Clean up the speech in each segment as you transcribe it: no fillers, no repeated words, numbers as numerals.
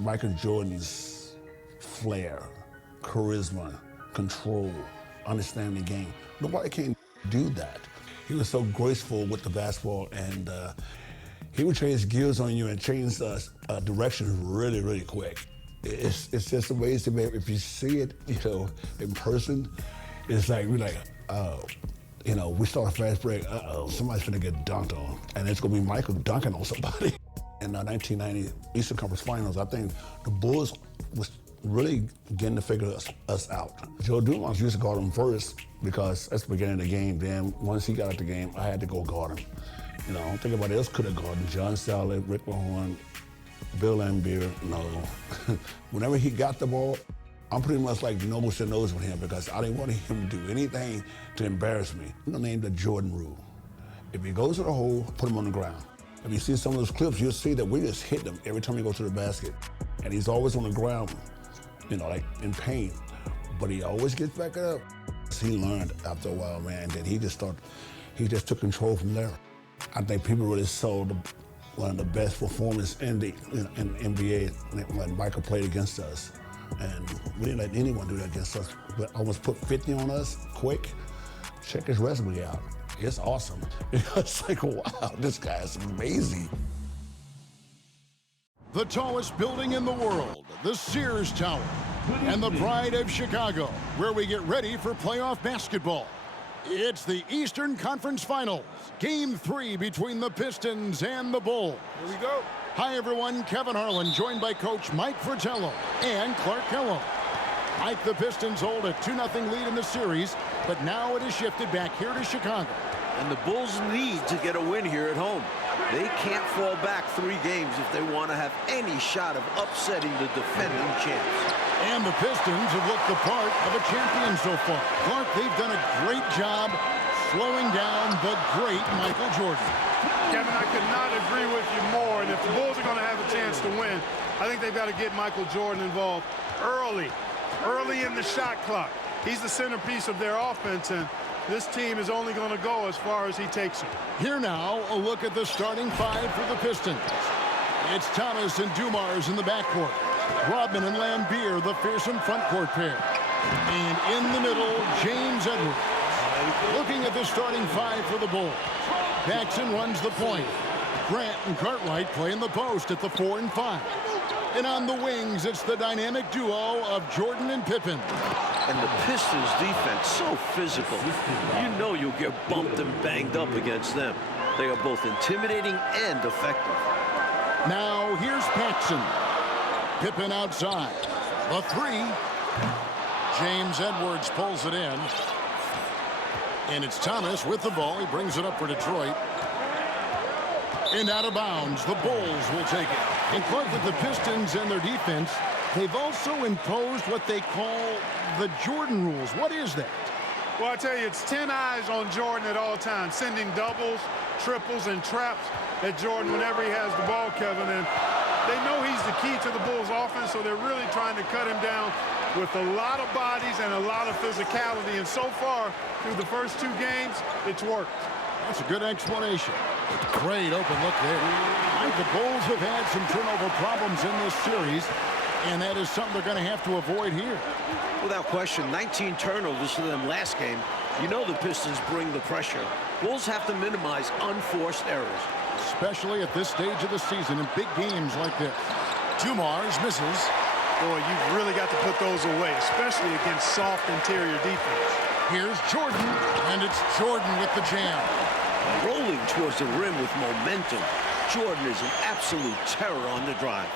Michael Jordan's flair, charisma, control, understanding the game. Nobody can do that. He was so graceful with the basketball, and he would change gears on you and change direction really, really quick. It's just amazing, man. If you see it, in person, it's like, we're like, oh, we start a fast break, somebody's gonna get dunked on, and it's gonna be Michael dunking on somebody. In the 1990 Eastern Conference Finals, I think the Bulls was really getting to figure us out. Joe Dumars used to guard him first because that's the beginning of the game. Then once he got out the game, I had to go guard him. I don't think anybody else could have guarded him. John Salley, Rick Mahorn, Bill Laimbeer, no. Whenever he got the ball, I'm pretty much like nose to nose with him because I didn't want him to do anything to embarrass me. I named the Jordan rule. If he goes to the hole, put him on the ground. If you see some of those clips, you'll see that we just hit him every time he goes to the basket. And he's always on the ground, like in pain. But he always gets back up. He learned after a while, man, that he just took control from there. I think people really saw one of the best performances in the NBA when Michael played against us. And we didn't let anyone do that against us. But almost put 50 on us quick. Check his resume out. It's awesome. It's like, wow, this guy is amazing. The tallest building in the world, the Sears Tower, and the pride of Chicago, where we get ready for playoff basketball. It's the Eastern Conference Finals, Game 3 between the Pistons and the Bulls. Here we go. Hi, everyone. Kevin Harlan, joined by Coach Mike Fratello and Clark Kellogg. Mike, the Pistons hold a 2-0 lead in the series, but now it is shifted back here to Chicago. And the Bulls need to get a win here at home. They can't fall back 3 games if they want to have any shot of upsetting the defending champs. And the Pistons have looked the part of a champion so far. Clark, they've done a great job slowing down the great Michael Jordan. Kevin, I could not agree with you more. And if the Bulls are going to have a chance to win, I think they've got to get Michael Jordan involved early in the shot clock. He's the centerpiece of their offense, and this team is only going to go as far as he takes them. Here now, a look at the starting 5 for the Pistons. It's Thomas and Dumars in the backcourt. Rodman and Laimbeer, the fearsome frontcourt pair. And in the middle, James Edwards. Looking at the starting 5 for the Bulls. Paxson runs the point. Grant and Cartwright play in the post at the 4 and 5. And on the wings, it's the dynamic duo of Jordan and Pippen. And the Pistons defense, so physical. You know you'll get bumped and banged up against them. They are both intimidating and effective. Now, here's Paxson. Pippen outside. The 3. James Edwards pulls it in. And it's Thomas with the ball. He brings it up for Detroit. And out of bounds, the Bulls will take it. And Clark, with the Pistons and their defense, they've also imposed what they call the Jordan rules. What is that? Well, I tell you, it's 10 eyes on Jordan at all times, sending doubles, triples, and traps at Jordan whenever he has the ball, Kevin. And they know he's the key to the Bulls' offense, so they're really trying to cut him down with a lot of bodies and a lot of physicality. And so far, through the first 2 games, it's worked. That's a good explanation. Great open look there. The Bulls have had some turnover problems in this series, and that is something they're going to have to avoid here. Without question, 19 turnovers to them last game. You know the Pistons bring the pressure. Bulls have to minimize unforced errors. Especially at this stage of the season in big games like this. Dumars misses. Boy, you've really got to put those away, especially against soft interior defense. Here's Jordan, and it's Jordan with the jam. Rolling towards the rim with momentum. Jordan is an absolute terror on the drive.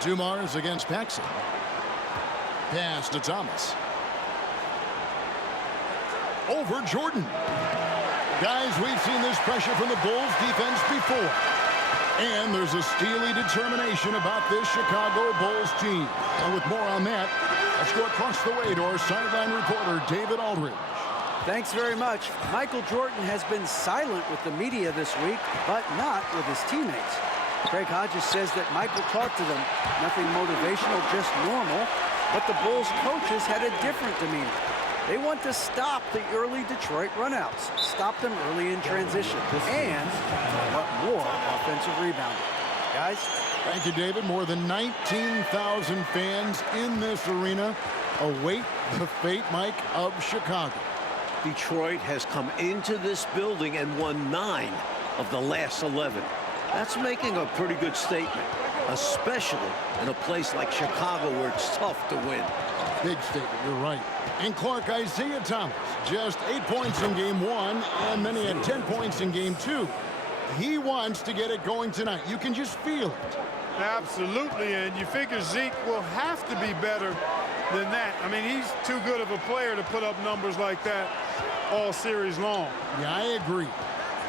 Dumars against Paxson. Pass to Thomas. Over Jordan. Guys, we've seen this pressure from the Bulls defense before. And there's a steely determination about this Chicago Bulls team. And with more on that, let's go across the way to our sideline reporter, David Aldridge. Thanks very much. Michael Jordan has been silent with the media this week, but not with his teammates. Craig Hodges says that Michael talked to them. Nothing motivational, just normal. But the Bulls coaches had a different demeanor. They want to stop the early Detroit runouts, stop them early in transition, and want more offensive rebounding. Guys? Thank you, David. More than 19,000 fans in this arena await the fate, Mike, of Chicago. Detroit has come into this building and won 9 of the last 11. That's making a pretty good statement, especially in a place like Chicago where it's tough to win. Big statement, you're right. And Clark, Isaiah Thomas, just 8 points in game 1, and then he had 10 points in game 2. He wants to get it going tonight. You can just feel it. Absolutely, and you figure Zeke will have to be better than that. I mean, he's too good of a player to put up numbers like that all series long. Yeah, I agree.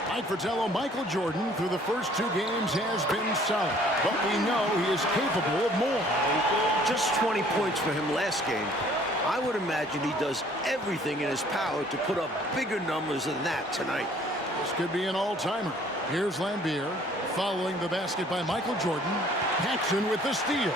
Mike Fratello, Michael Jordan, through the first 2 games has been solid, but we know he is capable of more. Just 20 points for him last game. I would imagine he does everything in his power to put up bigger numbers than that tonight. This could be an all-timer. Here's Lambier, following the basket by Michael Jordan. Paxson with the steal.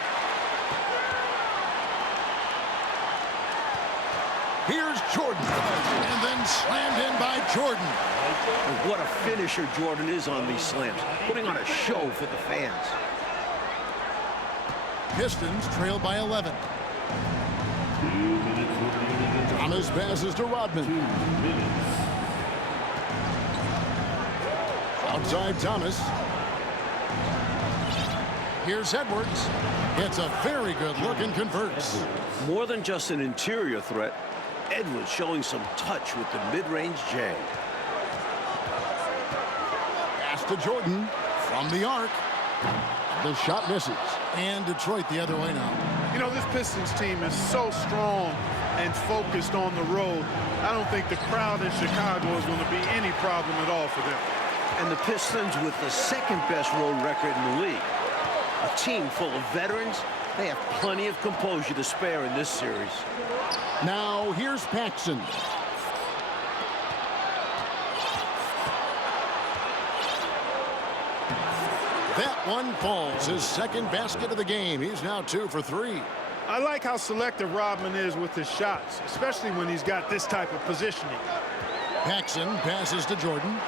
Here's Jordan, and then slammed in by Jordan. And what a finisher Jordan is on these slams, putting on a show for the fans. Pistons trail by 11. Thomas passes to Rodman. Outside Thomas. Here's Edwards. It's a very good look and converts. More than just an interior threat, Edwards showing some touch with the mid-range J. Pass to Jordan from the arc. The shot misses. And Detroit the other way now. You know, this Pistons team is so strong and focused on the road. I don't think the crowd in Chicago is going to be any problem at all for them. And the Pistons with the second-best road record in the league. A team full of veterans, they have plenty of composure to spare in this series. Now, here's Paxson. That one falls. His second basket of the game. He's now 2 for 3. I like how selective Rodman is with his shots, especially when he's got this type of positioning. Paxson passes to Jordan.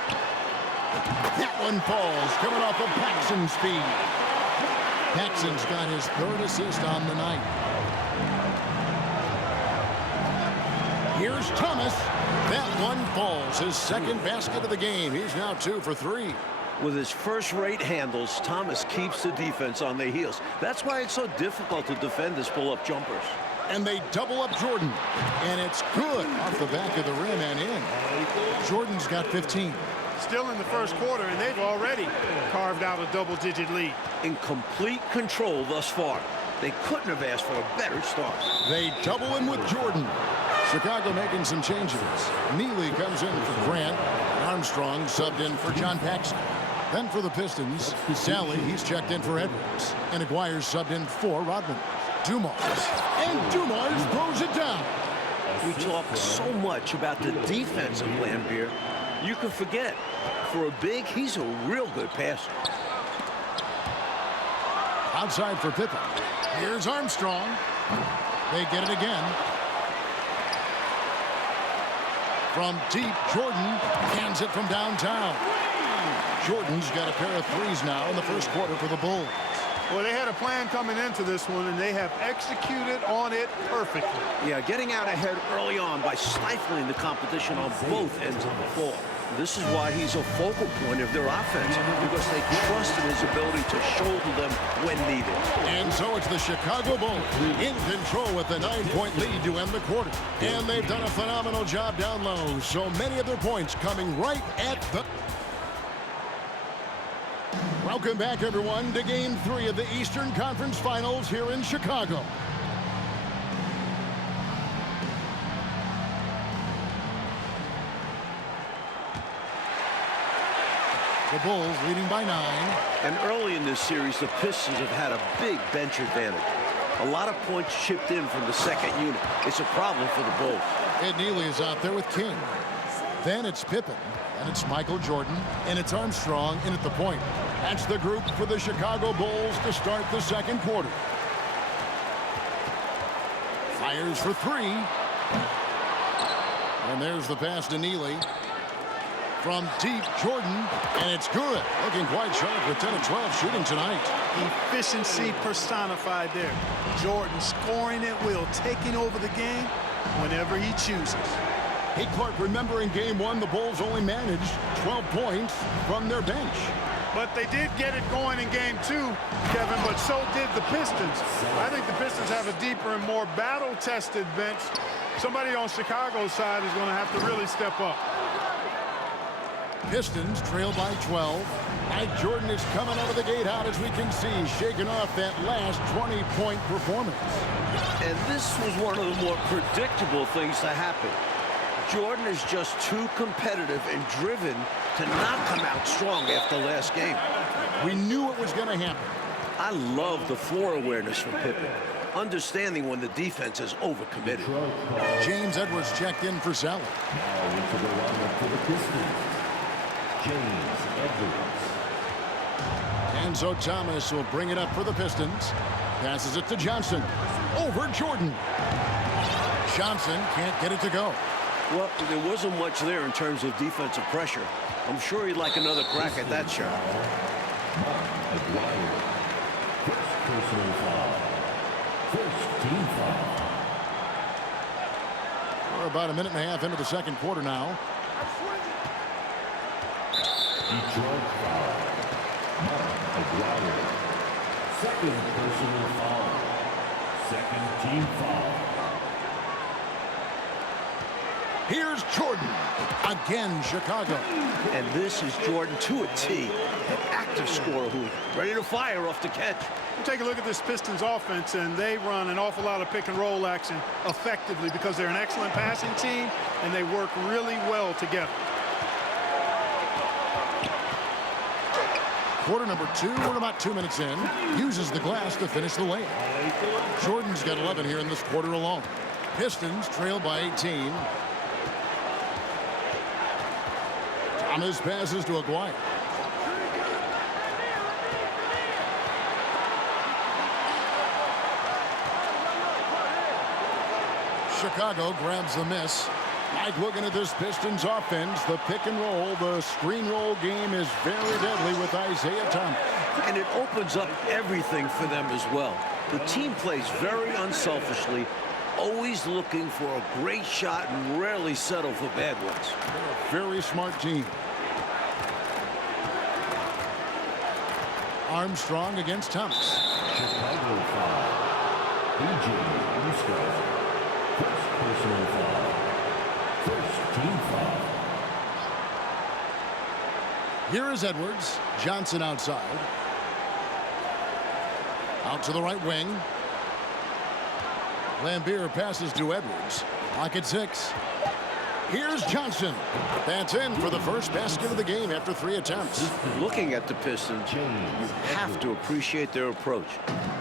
That one falls, coming off of Paxson's speed. Paxson's got his 3rd assist on the night. Here's Thomas. That one falls, his second basket of the game. He's now 2 for 3. With his first-rate handles, Thomas keeps the defense on their heels. That's why it's so difficult to defend his pull-up jumpers. And they double up Jordan. And it's good off the back of the rim and in. Jordan's got 15. Still in the first quarter, and they've already carved out a double-digit lead. In complete control thus far. They couldn't have asked for a better start. They double him with Jordan. Chicago making some changes. Neely comes in for Grant. Armstrong subbed in for John Paxson. Then for the Pistons, Sally, he's checked in for Edwards. And Aguirre's subbed in for Rodman. Dumars. And Dumars throws it down. We talk so much about the defense of Lambier. You can forget. For a big, he's a real good passer. Outside for Pippen. Here's Armstrong. They get it again. From deep, Jordan hands it from downtown. Jordan's got a pair of threes now in the first quarter for the Bulls. Well, they had a plan coming into this one, and they have executed on it perfectly. Yeah, getting out ahead early on by stifling the competition on both ends of the floor. This is why he's a focal point of their offense, because they trust in his ability to shoulder them when needed. And so it's the Chicago Bulls in control with the 9-point lead to end the quarter. And they've done a phenomenal job down low. So many of their points coming right at the... Welcome back, everyone, to Game 3 of the Eastern Conference Finals here in Chicago. The Bulls leading by 9. And early in this series, the Pistons have had a big bench advantage. A lot of points chipped in from the second unit. It's a problem for the Bulls. Ed Neely is out there with King. Then it's Pippen, and it's Michael Jordan, and it's Armstrong in at the point. That's the group for the Chicago Bulls to start the second quarter. Fires for 3. And there's the pass to Neely. From deep, Jordan, and it's good. Looking quite sharp with 10 of 12 shooting tonight. Efficiency personified there. Jordan scoring at will, taking over the game whenever he chooses. Hey, Clark, remember in game one, the Bulls only managed 12 points from their bench. But they did get it going in game two, Kevin, but so did the Pistons. I think the Pistons have a deeper and more battle-tested bench. Somebody on Chicago's side is going to have to really step up. Pistons trail by 12. Mike Jordan is coming out of the gate hot, as we can see, shaking off that last 20-point performance. And this was one of the more predictable things to happen. Jordan is just too competitive and driven to not come out strong after last game. We knew it was going to happen. I love the floor awareness from Pippen, understanding when the defense is overcommitted. James Edwards checked in for Sally. Now into the lineup for the Pistons, James Edwards. And so Thomas will bring it up for the Pistons. Passes it to Johnson. Over Jordan. Johnson can't get it to go. Well, there wasn't much there in terms of defensive pressure. I'm sure he'd like another crack at that shot. Aguirre. First personal foul. First team foul. We're about a minute and a half into the second quarter now. Detroit foul. Aguirre. Second personal foul. Second team foul. Here's Jordan. Again, Chicago. And this is Jordan to a T, an active scorer who's ready to fire off the catch. Take a look at this Pistons offense, and they run an awful lot of pick-and-roll action effectively because they're an excellent passing team, and they work really well together. Quarter number 2, we're about 2 minutes in. Uses the glass to finish the layup. Jordan's got 11 here in this quarter alone. Pistons trail by 18. Thomas passes to Aguirre. Chicago grabs the miss. Mike, looking at this Pistons offense, the pick and roll, the screen roll game is very deadly with Isaiah Thomas. And it opens up everything for them as well. The team plays very unselfishly, always looking for a great shot and rarely settle for bad ones. They're a very smart team. Armstrong against Thomas. Chicago foul. B.J. Armstrong. First personal foul. First team foul. Here is Edwards. Johnson outside. Out to the right wing. Lambeer passes to Edwards. Lock at 6. Here's Johnson. That's in for the first basket of the game after 3 attempts. Looking at the Pistons, you have to appreciate their approach.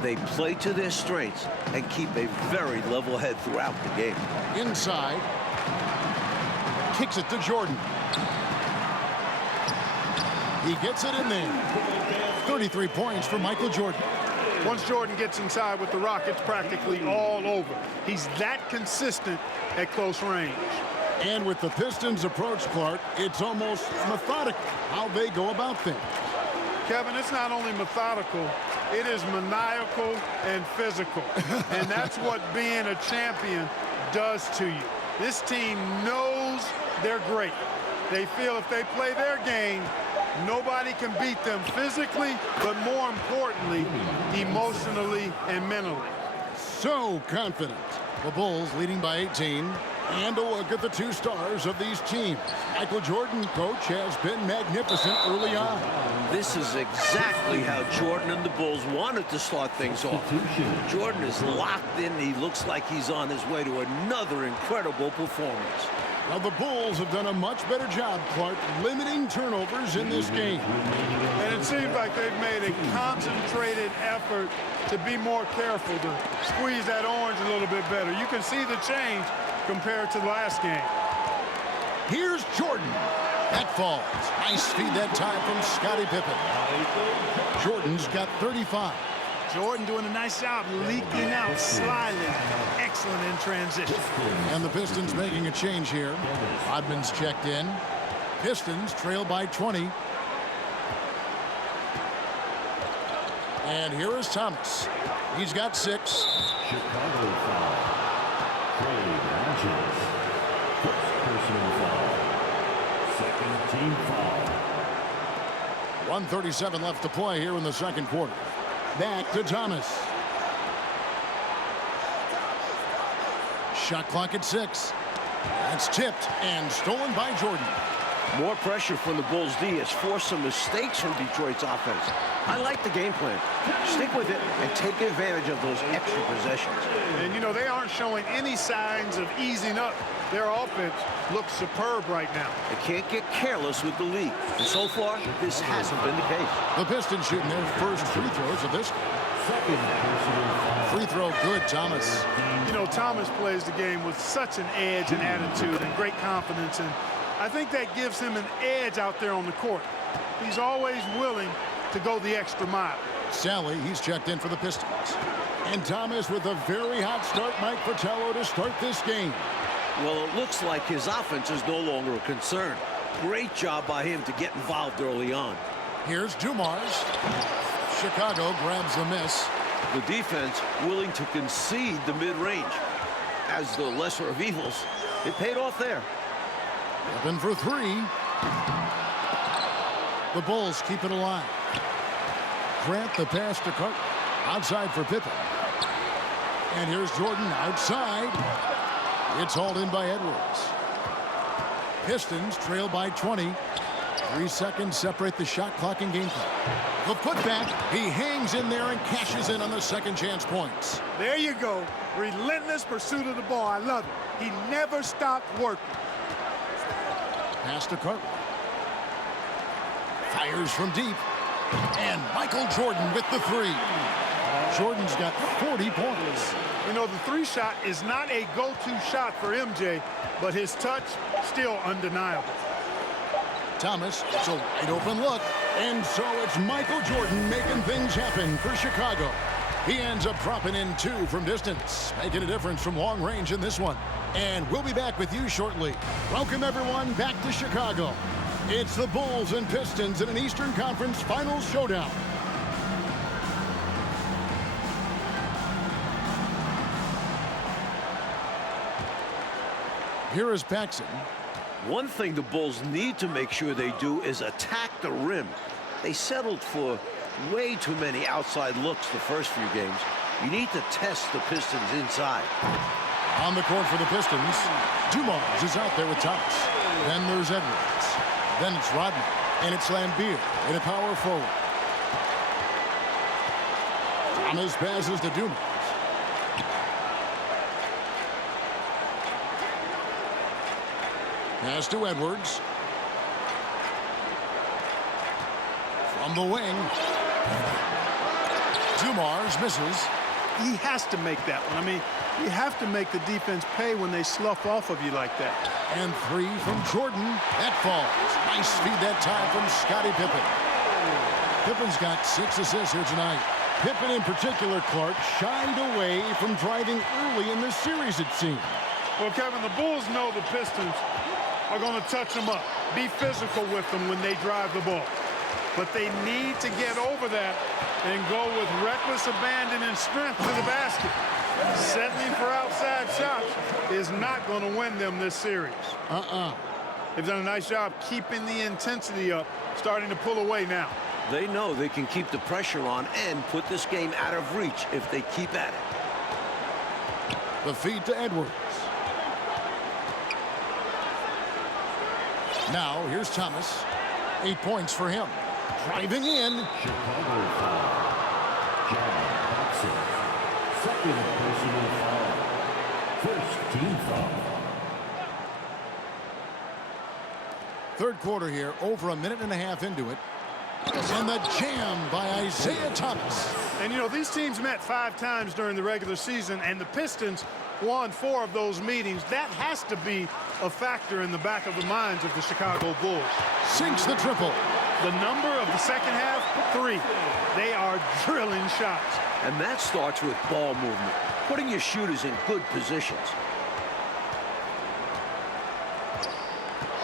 They play to their strengths and keep a very level head throughout the game. Inside. Kicks it to Jordan. He gets it in there. 33 points for Michael Jordan. Once Jordan gets inside with the Rockets, practically all over. He's that consistent at close range. And with the Pistons' approach, Clark, it's almost methodical how they go about things. Kevin, it's not only methodical, it is maniacal and physical. And that's what being a champion does to you. This team knows they're great. They feel if they play their game, nobody can beat them physically, but more importantly, emotionally and mentally. So confident. The Bulls leading by 18. And a look at the 2 stars of these teams. Michael Jordan, coach, has been magnificent early on. This is exactly how Jordan and the Bulls wanted to start things off. Jordan is locked in. He looks like he's on his way to another incredible performance. Now, the Bulls have done a much better job, Clark, limiting turnovers in this game. And it seems like they've made a concentrated effort to be more careful, to squeeze that orange a little bit better. You can see the change compared to the last game. Here's Jordan. That falls. Nice feed that time from Scottie Pippen. Jordan's got 35. Jordan doing a nice job leaking out, sliding. Excellent in transition. And the Pistons making a change here. Rodman's checked in. Pistons trail by 20. And here is Thomas. He's got 6. Chicago foul. Craig Hodges. First personal foul. Second team foul. 1:37 left to play here in the second quarter. Back to Thomas. Shot clock at 6. That's tipped and stolen by Jordan. More pressure from the Bulls' D has forced some mistakes from Detroit's offense. I like the game plan. Stick with it and take advantage of those extra possessions. And, you know, they aren't showing any signs of easing up. Their offense looks superb right now. They can't get careless with the lead. And so far, this hasn't been the case. The Pistons shooting their first free throws of this. Second personal foul. Free throw good, Thomas. You know, Thomas plays the game with such an edge and attitude and great confidence, and I think that gives him an edge out there on the court. He's always willing to go the extra mile. Sally, he's checked in for the Pistons. And Thomas with a very hot start, Mike Fratello, to start this game. Well, it looks like his offense is no longer a concern. Great job by him to get involved early on. Here's Dumars. Chicago grabs the miss. The defense willing to concede the mid-range. As the lesser of evils, it paid off there. Open for 3. The Bulls keep it alive. Grant the pass to Carter. Outside for Pippen. And here's Jordan outside. It's hauled in by Edwards. Pistons trail by 20. 3 seconds separate the shot clock and game clock. The putback. He hangs in there and cashes in on the second chance points. There you go. Relentless pursuit of the ball. I love it. He never stopped working. Pass to Carter. Fires from deep. And Michael Jordan with the 3. Jordan's got 40 points. You know, the 3 shot is not a go-to shot for MJ, but his touch still undeniable. Thomas, it's a wide open look. And so it's Michael Jordan making things happen for Chicago. He ends up dropping in 2 from distance, making a difference from long range in this one. And we'll be back with you shortly. Welcome, everyone, back to Chicago. It's the Bulls and Pistons in an Eastern Conference Finals showdown. Here is Paxson. One thing the Bulls need to make sure they do is attack the rim. They settled for way too many outside looks the first few games. You need to test the Pistons inside. On the court for the Pistons, Dumars is out there with Thomas. Then there's Edwards. Then it's Rodman. And it's Lambeer in a power forward. Thomas passes to Dumars. Pass to Edwards. From the wing. Dumars misses. He has to make that one. I mean, you have to make the defense pay when they slough off of you like that. And 3 from Jordan. That falls. Nice feed that time from Scottie Pippen. Pippen's got 6 assists here tonight. Pippen in particular, Clark, shied away from driving early in this series, it seemed. Well, Kevin, the Bulls know the Pistons are going to touch them up, be physical with them when they drive the ball. But they need to get over that and go with reckless abandon and strength to the basket. Settling for outside shots is not going to win them this series. They've done a nice job keeping the intensity up, starting to pull away now. They know they can keep the pressure on and put this game out of reach if they keep at it. The feed to Edwards. Now, here's Thomas. 8 points for him. Driving in. Chicago foul. John Paxson. Second personal foul. First team foul. Third quarter here, over a minute and a half into it. And the jam by Isaiah Thomas. And, you know, these teams met 5 times during the regular season, and the Pistons won 4 of those meetings. That has to be a factor in the back of the minds of the Chicago Bulls. Sinks the triple. The number of the second half, 3. They are drilling shots. And that starts with ball movement, putting your shooters in good positions.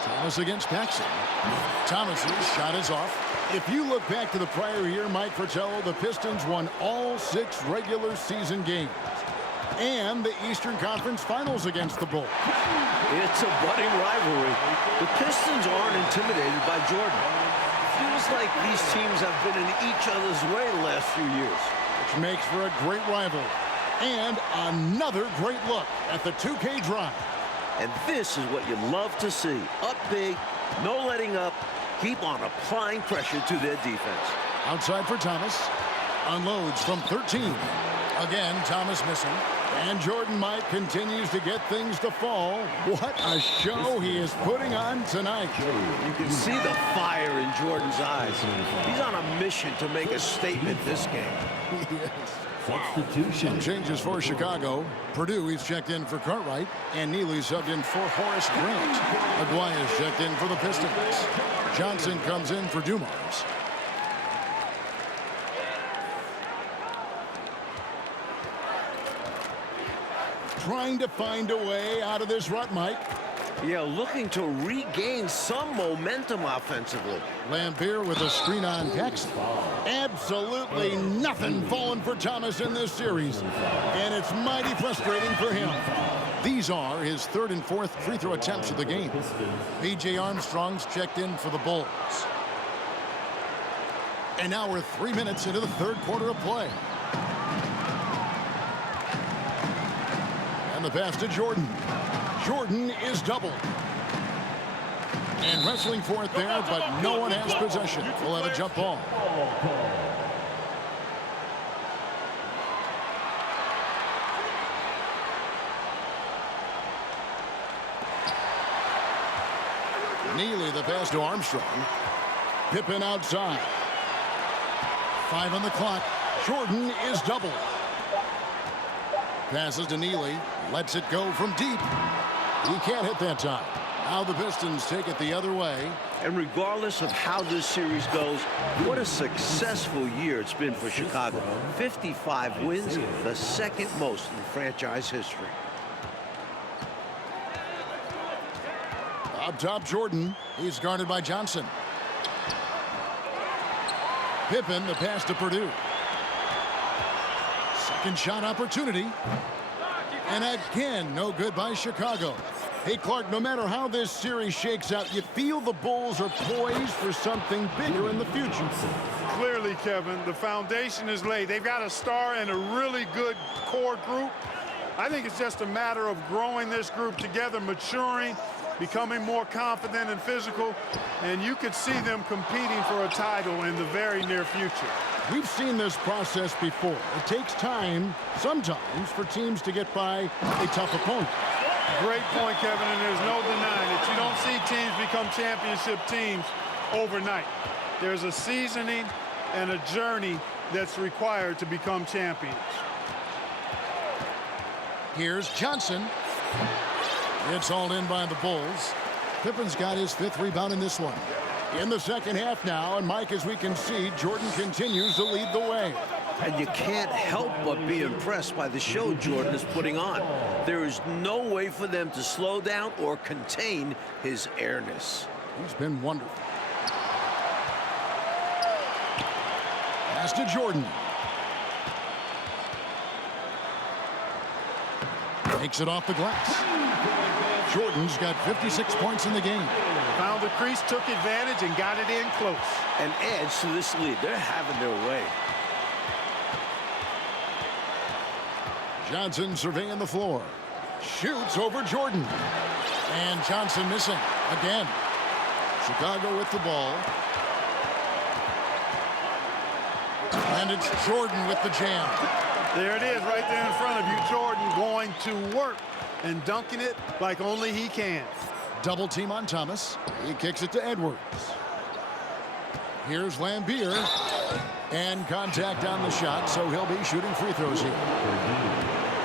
Thomas against Paxson. Thomas's shot is off. If you look back to the prior year, Mike Fratello, the Pistons won all 6 regular season games and the Eastern Conference Finals against the Bulls. It's a budding rivalry. The Pistons aren't intimidated by Jordan. Feels like these teams have been in each other's way the last few years. Which makes for a great rival. And another great look at the 2K drive. And this is what you love to see. Up big, no letting up, keep on applying pressure to their defense. Outside for Thomas. Unloads from 13. Again, Thomas missing. And Jordan, Mike, continues to get things to fall. What a show he is putting on tonight. You can see the fire in Jordan's eyes. He's on a mission to make a statement this game. Substitution. Some changes for Chicago. Purdue, he's checked in for Cartwright. And Neely subbed in for Horace Grant. Aguaya's checked in for the Pistons. Johnson comes in for Dumars. Trying to find a way out of this rut, Mike. Yeah, looking to regain some momentum offensively. Lambier with a screen on Paxson. Absolutely nothing falling for Thomas in this series. And it's mighty frustrating for him. These are his 3rd and 4th free throw attempts of the game. B.J. Armstrong's checked in for the Bulls. And now we're 3 minutes into the 3rd quarter of play. And the pass to Jordan. Jordan is doubled. And wrestling for it there, but no one has possession. We'll have a jump ball. Neely, the pass to Armstrong. Pippen outside. 5 on the clock. Jordan is doubled. Passes to Neely. Lets it go from deep. He can't hit that time. Now the Pistons take it the other way. And regardless of how this series goes, what a successful year it's been for Chicago. 55 wins, the 2nd most in franchise history. Up top, Jordan. He's guarded by Johnson. Pippen, the pass to Purdue. Second shot opportunity. And again, no good by Chicago. Hey, Clark, no matter how this series shakes out, you feel the Bulls are poised for something bigger in the future. Clearly, Kevin, the foundation is laid. They've got a star and a really good core group. I think it's just a matter of growing this group together, maturing, becoming more confident and physical, and you could see them competing for a title in the very near future. We've seen this process before. It takes time, sometimes, for teams to get by a tough opponent. Great point, Kevin, and there's no denying it. You don't see teams become championship teams overnight. There's a seasoning and a journey that's required to become champions. Here's Johnson. It's hauled in by the Bulls. Pippen's got his 5th rebound in this one. In the second half now, and Mike, as we can see, Jordan continues to lead the way. And you can't help but be impressed by the show Jordan is putting on. There is no way for them to slow down or contain his airness. He's been wonderful. Pass to Jordan. Takes it off the glass. Jordan's got 56 points in the game. Found the crease, took advantage, and got it in close. And adds to this lead. They're having their way. Johnson surveying the floor. Shoots over Jordan. And Johnson missing again. Chicago with the ball. And it's Jordan with the jam. There it is right there in front of you. Jordan going to work and dunking it like only he can. Double team on Thomas. He kicks it to Edwards. Here's Lambier. And contact on the shot, so he'll be shooting free throws here.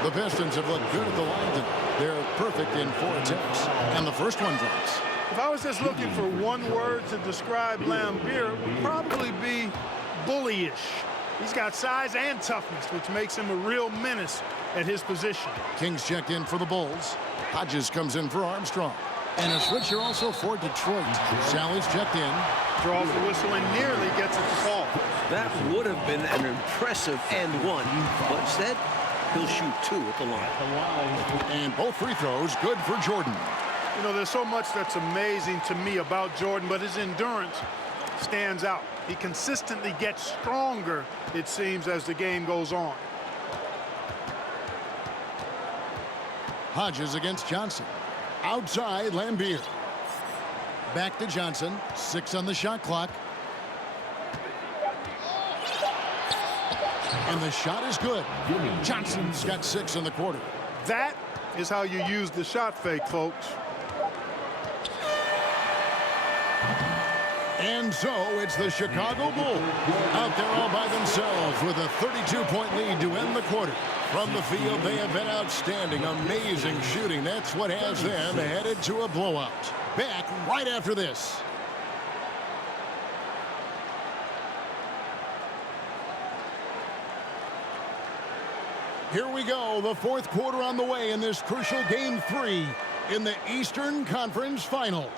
The Pistons have looked good at the line tonight. They're perfect in 4 attempts. And the first one drops. If I was just looking for one word to describe Lambeer, it would probably be bullyish. He's got size and toughness, which makes him a real menace at his position. Kings checked in for the Bulls. Hodges comes in for Armstrong. And a switcher also for Detroit. Sally's checked in. Draws the whistle and nearly gets it to fall. That would have been an impressive and one, but instead, he'll shoot 2 at the line. And both free throws good for Jordan. You know, there's so much that's amazing to me about Jordan, but his endurance stands out. He consistently gets stronger, it seems, as the game goes on. Hodges against Johnson. Outside, Lambeer. Back to Johnson. 6 on the shot clock. And the shot is good. Johnson's got 6 in the quarter. That is how you use the shot fake, folks. And so it's the Chicago Bulls out there all by themselves with a 32-point lead to end the quarter. From the field, they have been outstanding, amazing shooting. That's what has them headed to a blowout. Back right after this. Here we go, the 4th quarter on the way in this crucial Game 3 in the Eastern Conference Finals.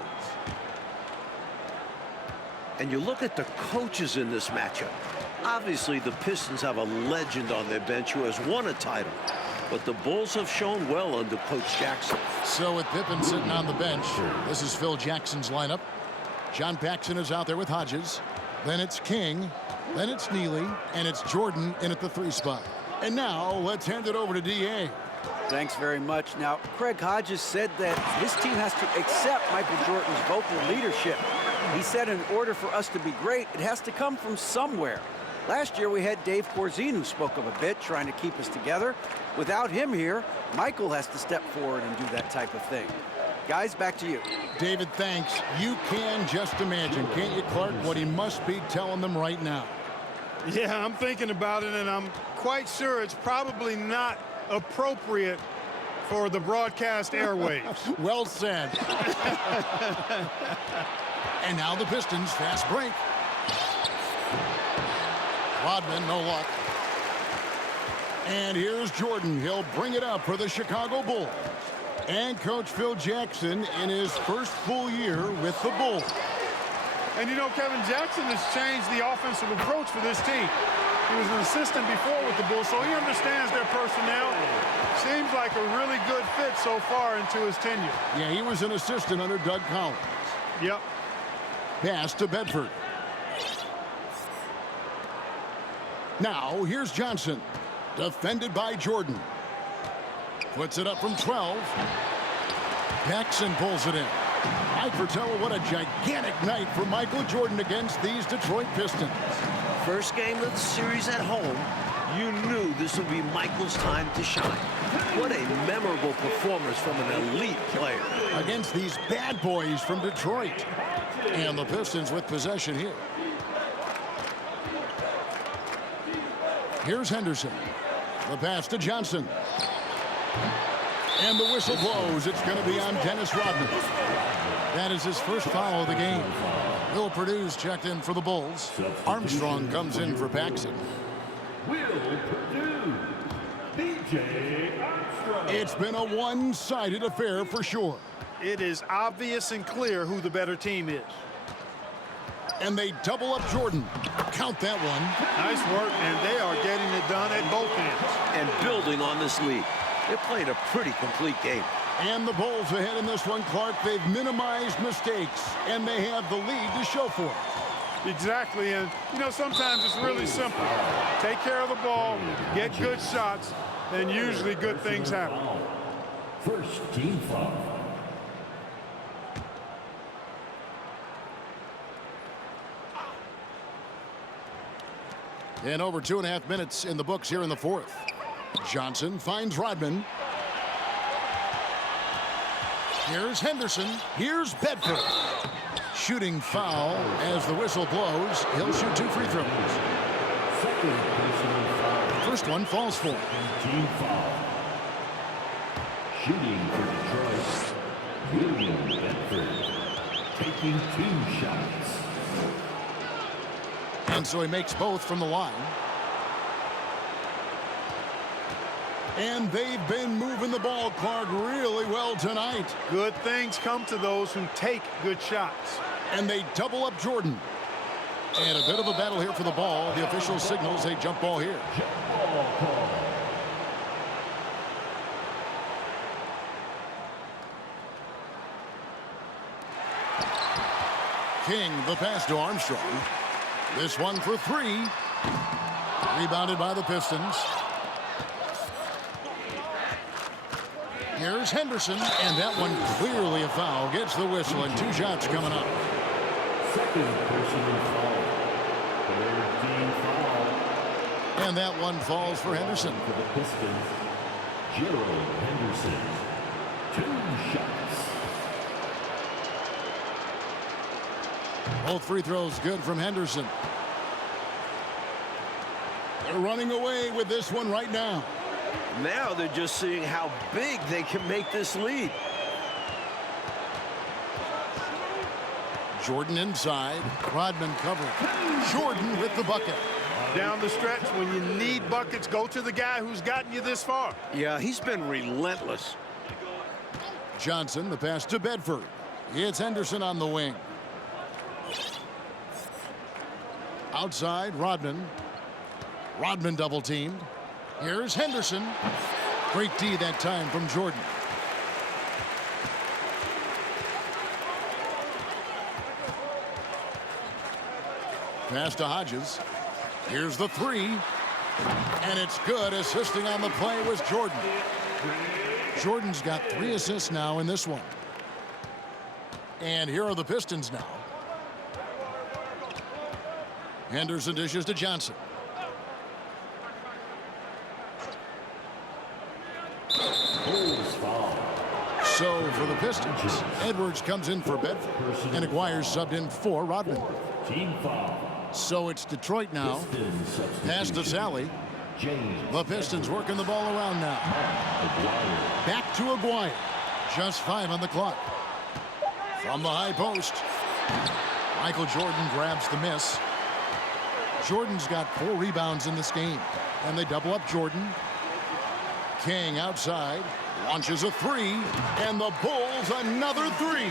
And you look at the coaches in this matchup. Obviously, the Pistons have a legend on their bench who has won a title. But the Bulls have shown well under Coach Jackson. So with Pippen sitting on the bench, this is Phil Jackson's lineup. John Paxson is out there with Hodges. Then it's King. Then it's Neely. And it's Jordan in at the 3 spot. And now let's hand it over to D.A. Thanks very much. Now, Craig Hodges said that his team has to accept Michael Jordan's vocal leadership. He said in order for us to be great, it has to come from somewhere. Last year, we had Dave Corzine, who spoke of a bit, trying to keep us together. Without him here, Michael has to step forward and do that type of thing. Guys, back to you. David, thanks. You can just imagine, can't you, Clark, what he must be telling them right now. Yeah, I'm thinking about it, and I'm quite sure it's probably not appropriate for the broadcast airwaves. Well said. And now the Pistons, fast break. Rodman, no luck. And here's Jordan. He'll bring it up for the Chicago Bulls. And Coach Phil Jackson in his first full year with the Bulls. And you know, Kevin, Jackson has changed the offensive approach for this team. He was an assistant before with the Bulls, so he understands their personnel. Seems like a really good fit so far into his tenure. Yeah, he was an assistant under Doug Collins. Yep. Pass to Bedford. Now, here's Johnson. Defended by Jordan. Puts it up from 12. Paxson pulls it in. I foretell what a gigantic night for Michael Jordan against these Detroit Pistons. First game of the series at home, you knew this would be Michael's time to shine. What a memorable performance from an elite player. Against these bad boys from Detroit. And the Pistons with possession here. Here's Henderson. The pass to Johnson. And the whistle blows. It's going to be on Dennis Rodman. That is his first foul of the game. Will Purdue's checked in for the Bulls. Armstrong comes in for Paxson. Will Purdue, DJ Armstrong. It's been a one-sided affair for sure. It is obvious and clear who the better team is. And they double up Jordan. Count that one. Nice work, and they are getting it done at both ends. And building on this lead. They played a pretty complete game. And the Bulls ahead in this one, Clark. They've minimized mistakes, and they have the lead to show for it. Exactly, and you know, sometimes it's really simple. Take care of the ball, get good shots, and usually good things happen. First team foul. And over 2.5 minutes in the books here in the fourth. Johnson finds Rodman. Here's Henderson. Here's Bedford. Shooting foul as the whistle blows. He'll shoot 2 free throws. Second personal foul. First one falls for. Team foul. Shooting for Detroit, William Bedford. taking 2 shots. And so he makes both from the line. And they've been moving the ball, Clark, really well tonight. Good things come to those who take good shots. And they double up Jordan. And a bit of a battle here for the ball. The official signals a jump ball here. Jump ball call. King, the pass to Armstrong. This one for 3. Rebounded by the Pistons. Here's Henderson, and that one clearly a foul. Gets the whistle, and 2 shots coming up. Second personal foul. 3rd team foul. And that one falls for Henderson. For the Pistons, Gerald Henderson. 2 shots. Both free throws good from Henderson. They're running away with this one right now. Now they're just seeing how big they can make this lead. Jordan inside. Rodman covered. Jordan with the bucket. Down the stretch, when you need buckets, go to the guy who's gotten you this far. Yeah, he's been relentless. Johnson, the pass to Bedford. It's Henderson on the wing. Outside, Rodman. Rodman double teamed. Here's Henderson. Great D that time from Jordan. Pass to Hodges. Here's the 3. And it's good. Assisting on the play was Jordan. Jordan's got 3 assists now in this one. And here are the Pistons now. Henderson dishes to Johnson. So for the Pistons, Edwards comes in for Bedford, and Aguirre's subbed in for Rodman. Team foul. So it's Detroit now. Pass to Sally. The Pistons working the ball around now. Back to Aguirre. Just 5 on the clock. From the high post. Michael Jordan grabs the miss. Jordan's got 4 rebounds in this game. And they double up Jordan. King outside. Launches a 3. And the Bulls another 3.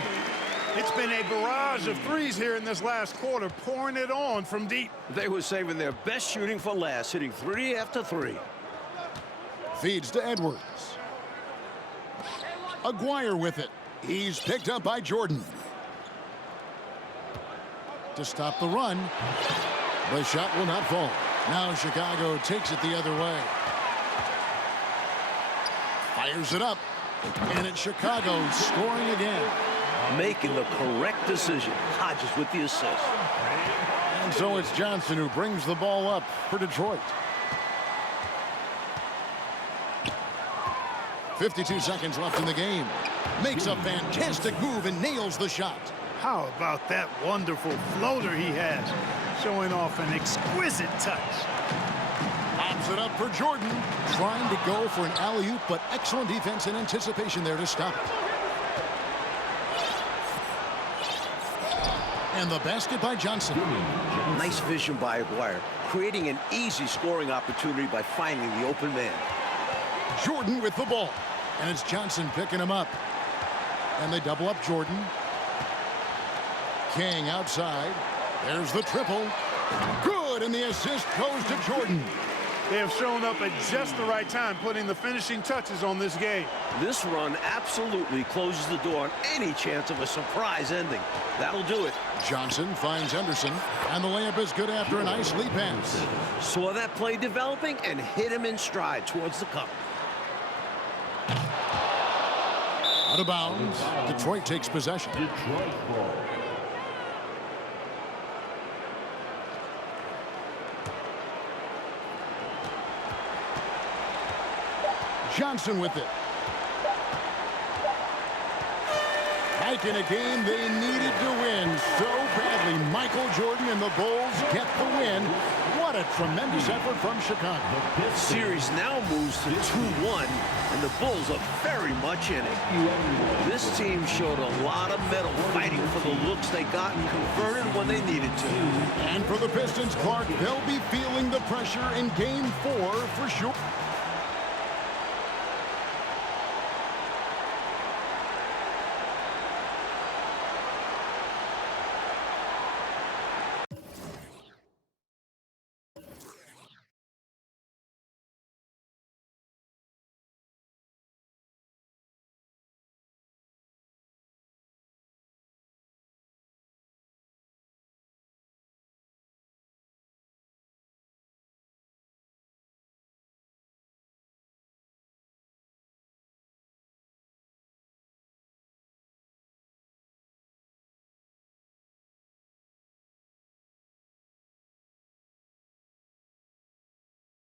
It's been a barrage of threes here in this last quarter, pouring it on from deep. They were saving their best shooting for last, hitting 3 after 3. Feeds to Edwards. Aguirre with it. He's picked up by Jordan. To stop the run. The shot will not fall. Now Chicago takes it the other way. Fires it up. And it's Chicago scoring again. Making the correct decision. Hodges with the assist. And so it's Johnson who brings the ball up for Detroit. 52 seconds left in the game. Makes a fantastic move and nails the shot. How about that wonderful floater he has, showing off an exquisite touch. Pops it up for Jordan, trying to go for an alley-oop, but excellent defense and anticipation there to stop it. And the basket by Johnson. Nice vision by Aguirre, creating an easy scoring opportunity by finding the open man. Jordan with the ball, and it's Johnson picking him up. And they double up Jordan. King outside. There's the triple. Good, and the assist goes to Jordan. They have shown up at just the right time, putting the finishing touches on this game. This run absolutely closes the door on any chance of a surprise ending. That'll do it. Johnson finds Henderson, and the layup is good after a nice lead pass. Saw that play developing and hit him in stride towards the cup. Out of bounds. Detroit takes possession. Detroit ball. Johnson with it. By back in a game they needed to win so badly. Michael Jordan and the Bulls get the win. What a tremendous effort from Chicago. The series now moves to 2-1, and the Bulls are very much in it. This team showed a lot of mettle fighting for the looks they got and converted when they needed to. And for the Pistons, Clark, they'll be feeling the pressure in Game 4 for sure.